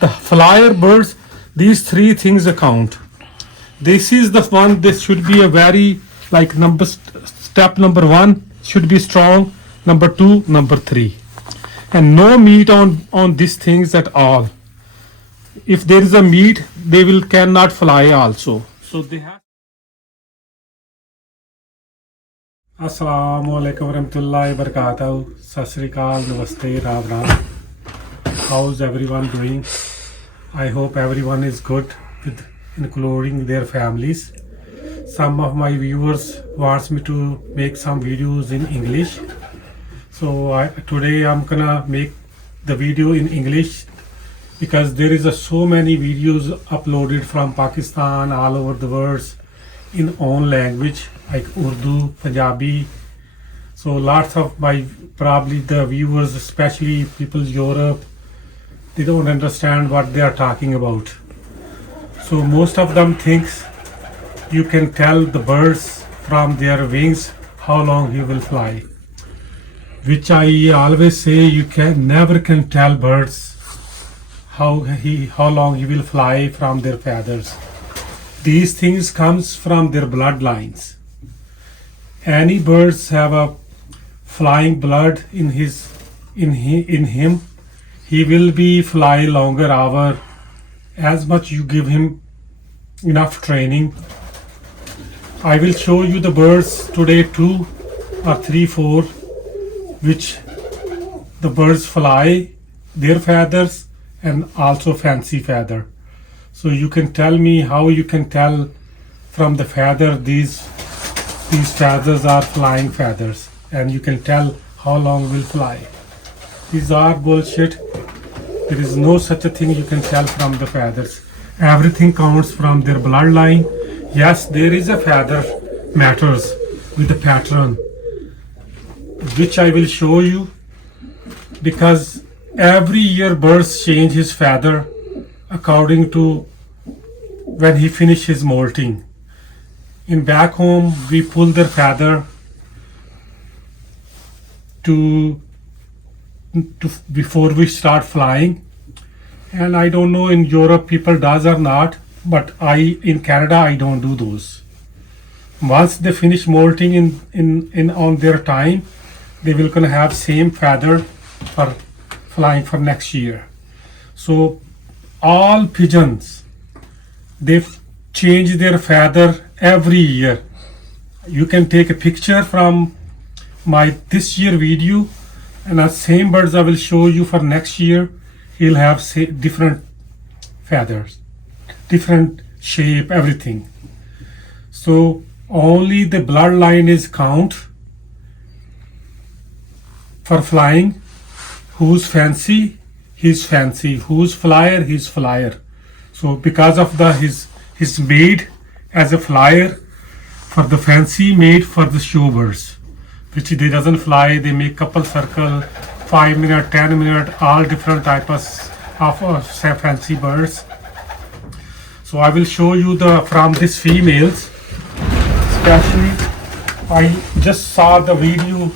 The flyer birds, these three things account. This is the one. This should be a very like step number one should be strong. Number two, number three, and no meat on these things at all. If there is a meat, they will cannot fly also. So they have. Assalamu alaikum warahmatullahi wabarakatuh. Sat Sri Akal, Namaste, Ram Ram. How's everyone doing? I hope everyone is good, with including their families. Some of my viewers wants me to make some videos in English. So today I'm gonna make the video in English because there is so many videos uploaded from Pakistan all over the world in own language like Urdu, Punjabi. So lots of my probably the viewers, especially people Europe, they don't understand what they are talking about. So most of them thinks you can tell the birds from their wings how long he will fly, which I always say you never can tell birds how long he will fly from their feathers. These things comes from their bloodlines. Any birds have a flying blood in him. He will be fly longer hour as much you give him enough training. I will show you the birds today, 2 or 3, 4, which the birds fly their feathers and also fancy feather. So you can tell me how you can tell from the feather these feathers are flying feathers, and you can tell how long will fly. These are bullshit. There is no such a thing you can tell from the feathers. Everything counts from their bloodline. Yes, there is a feather matters with the pattern, which I will show you, because every year birds change his feather according to when he finishes molting. In back home, we pull their feather to before we start flying, and I don't know in Europe people does or not, but in Canada I don't do those. Once they finish molting in on their time, they will gonna have same feather for flying for next year. So all pigeons, they change their feather every year. You can take a picture from my this year video, and the same birds I will show you for next year. He'll have different feathers, different shape, everything. So only the bloodline is count for flying. Who's fancy, he's fancy. Who's flyer, he's flyer. So because of his made as a flyer, for the fancy made for the showbirds, which they doesn't fly. They make couple circle, 5 minute, 10 minute, all different types of fancy birds. So I will show you from these females. Especially, I just saw the video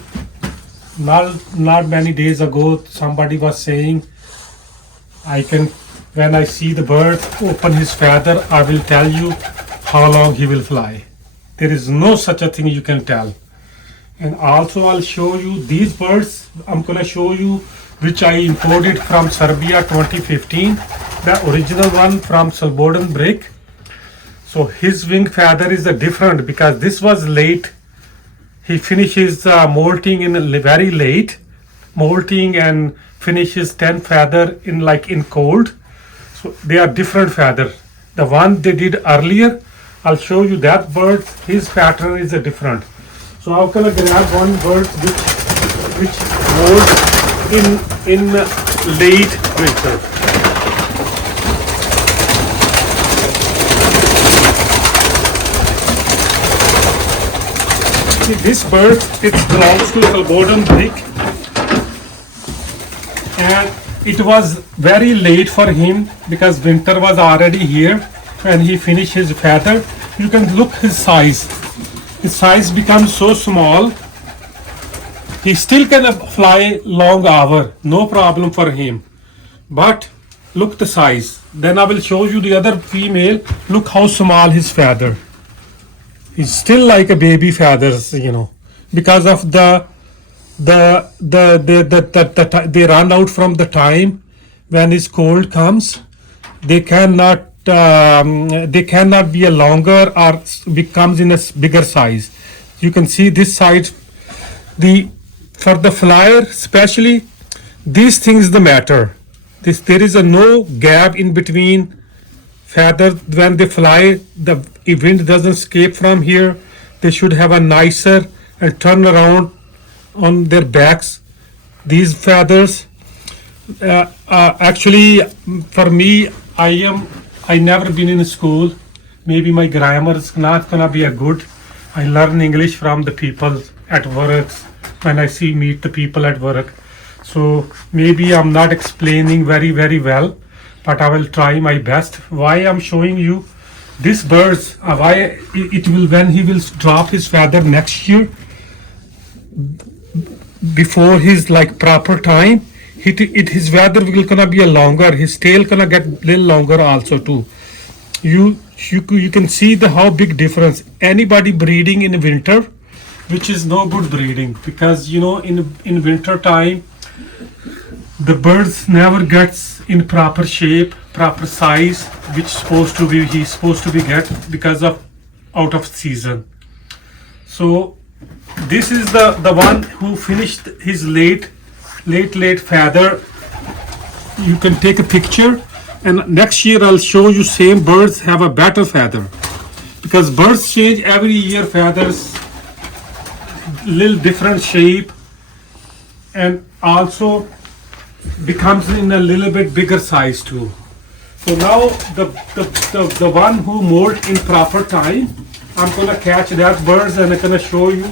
not many days ago. Somebody was saying when I see the bird open his feather, I will tell you how long he will fly. There is no such a thing you can tell. And also I'll show you these birds. I'm gonna show you which I imported from Serbia 2015, the original one from Slobodan Brick. So his wing feather is different because this was late. He finishes molting very late, molting and finishes 10 feather in cold. So they are different feather. The one they did earlier, I'll show you that bird. His pattern is different. So I'm gonna grab one bird which molt in late winter. See, this bird, it belongs to Slobodan Brick, and it was very late for him because winter was already here. When he finished his feather, you can look his size. His size becomes so small. He still can fly long hour, no problem for him. But Look the size. Then I will show you the other female. Look how small his feather. He's still like a baby feathers, because of they run out from the time when his cold comes. They cannot be a longer or becomes in a bigger size. You can see this side. For the flyer especially, these things the matter. There is a no gap in between feather. When they fly, the wind doesn't escape from here. They should have a nicer and turn around on their backs. These feathers, actually, for me, I never been in school. Maybe my grammar is not gonna be a good. I learn English from the people at work when I meet the people at work. So maybe I'm not explaining very well, but I will try my best. Why I'm showing you this birds, why it will, when he will drop his feather next year, before his like proper time, his feather will gonna be a longer, his tail gonna get little longer also too. You can see the how big difference. Anybody breeding in winter, which is no good breeding, because in winter time the birds never gets in proper shape, proper size, which he's supposed to be get because of out of season. So this is the one who finished his late feather. You can take a picture, and next year I'll show you same birds have a better feather, because birds change every year feathers, little different shape, and also becomes in a little bit bigger size too. So now the one who molt in proper time, I'm gonna catch that birds and I'm gonna show you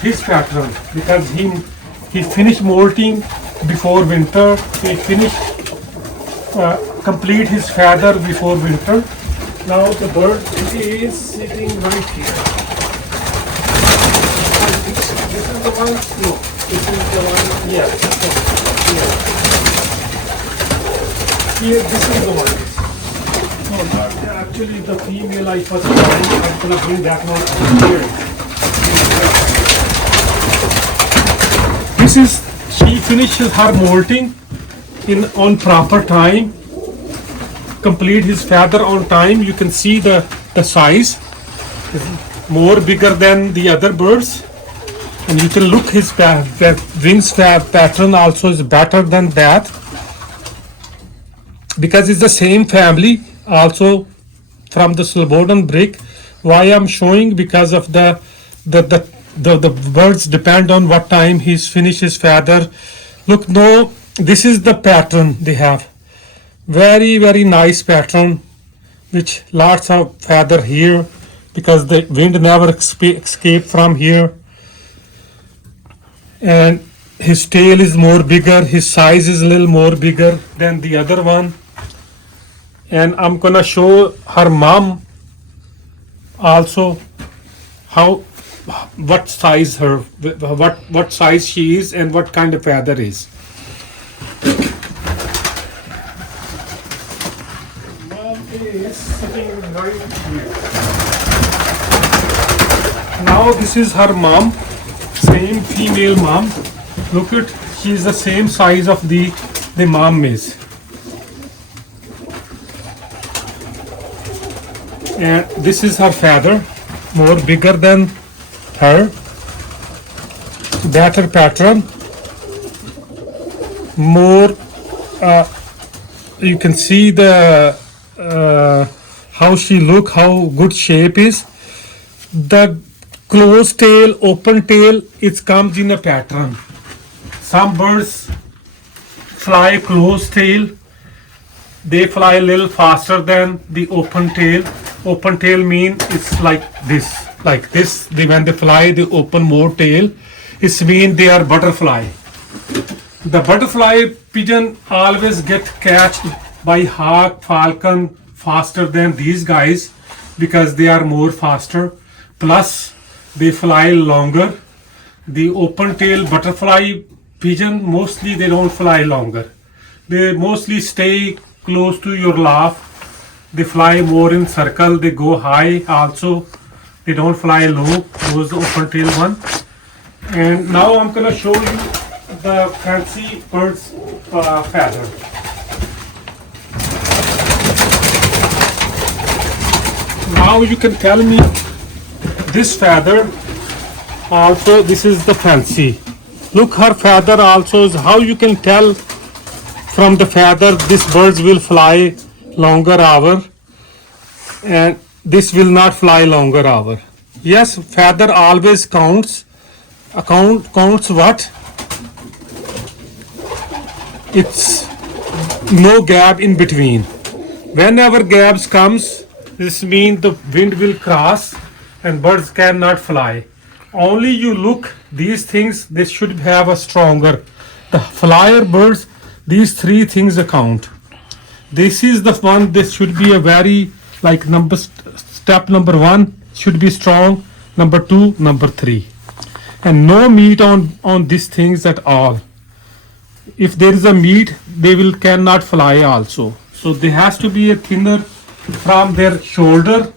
his pattern, because he finished molting before winter. He finished complete his feather before winter. Now the bird is sitting right here. This is the one. No, this is the one. Yeah. Here, this is the one. No, not actually the female I first find. I'm gonna bring that one here. This is, she finishes her molting on proper time, complete his feather on time. You can see the size is more bigger than the other birds, and you can look his wings pattern also is better than that, because it's the same family also from the Slobodan brick. Why I'm showing, because of the birds depend on what time he's finished his feather. Look, no, this is the pattern they have. Very nice pattern, which lots of feather here, because the wind never escape from here. And his tail is more bigger, his size is a little more bigger than the other one. And I'm gonna show her mom also what size what size she is and what kind of feather is. Mom is sitting right here. Now this is her mom, same female mom. Look at, she's the same size of the mom is. And this is her feather, more bigger than her, better pattern, more you can see the how she look, how good shape is. The closed tail, open tail, it comes in a pattern. Some birds fly closed tail, they fly a little faster than the open tail. Open tail mean it's like this. When they fly, they open more tail. It mean they are butterfly. The butterfly pigeon always get catched by hawk, falcon faster than these guys, because they are more faster. Plus, they fly longer. The open tail butterfly pigeon, mostly they don't fly longer. They mostly stay close to your loft. They fly more in circle. They go high also. They don't fly low. Those open tail one. And now I'm gonna show you the fancy bird's feather. Now you can tell me this feather also. This is the fancy. Look, her feather also is how you can tell from the feather this birds will fly longer hour and this will not fly longer hour. Yes, feather always counts. Counts what? It's no gap in between. Whenever gaps comes, this means the wind will cross and birds cannot fly. Only you look these things, they should have a stronger. The flyer birds, these three things account. This is the one. This should be a very like step number 1 should be strong. Number 2, number 3, and no meat on these things at all. If there is a meat, they will cannot fly also. So there has to be a thinner from their shoulder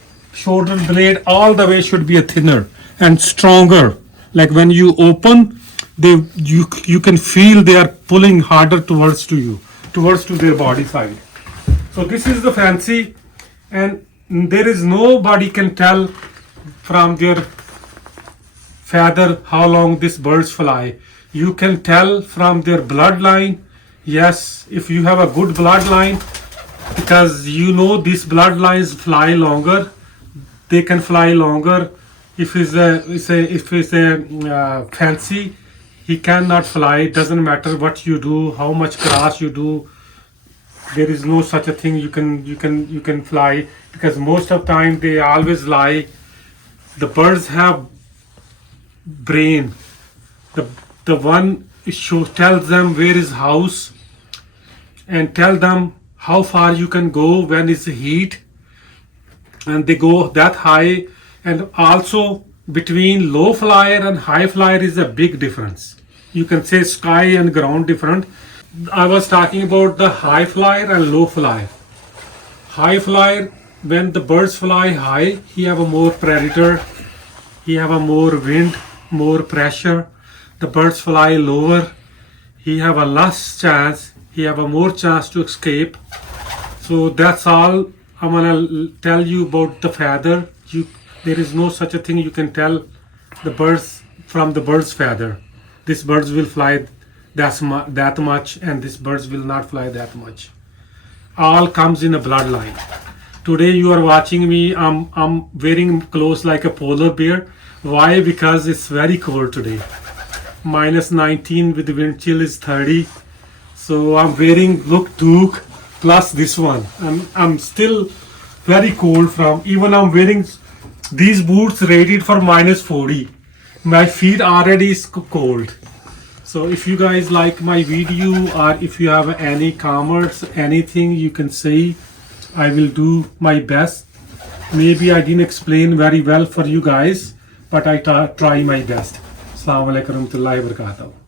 blade all the way should be a thinner and stronger. Like when you open, you can feel they are pulling harder towards to their body side. So this is the fancy, and there is nobody can tell from their feather how long these birds fly. You can tell from their bloodline. Yes, if you have a good bloodline, because you know these bloodlines fly longer, they can fly longer. If it's a fancy, he cannot fly. It doesn't matter what you do, how much grass you do. There is no such a thing. You can fly, because most of time they always lie. The birds have brain. The one tells them where is house and tell them how far you can go when it's heat, and they go that high. And also between low flyer and high flyer is a big difference. You can say sky and ground different. I was talking about the high flyer and low flyer. High flyer, when the birds fly high, he have a more predator, he have a more wind, more pressure. The birds fly lower, he have a less chance, he have a more chance to escape. So that's all I'm gonna tell you about the feather. There is no such a thing you can tell the birds from the bird's feather. These birds will fly that much, and these birds will not fly that much. All comes in a bloodline. Today you are watching me. I'm wearing clothes like a polar bear. Why? Because it's very cold today. -19 with the wind chill is 30. So I'm wearing toque plus this one. I'm still very cold from. Even I'm wearing these boots rated for -40. My feet already is cold. So if you guys like my video, or if you have any comments, anything you can say, I will do my best. Maybe I didn't explain very well for you guys, but I try my best. Assalamu alaikum warahmatullahi wabarakatuh.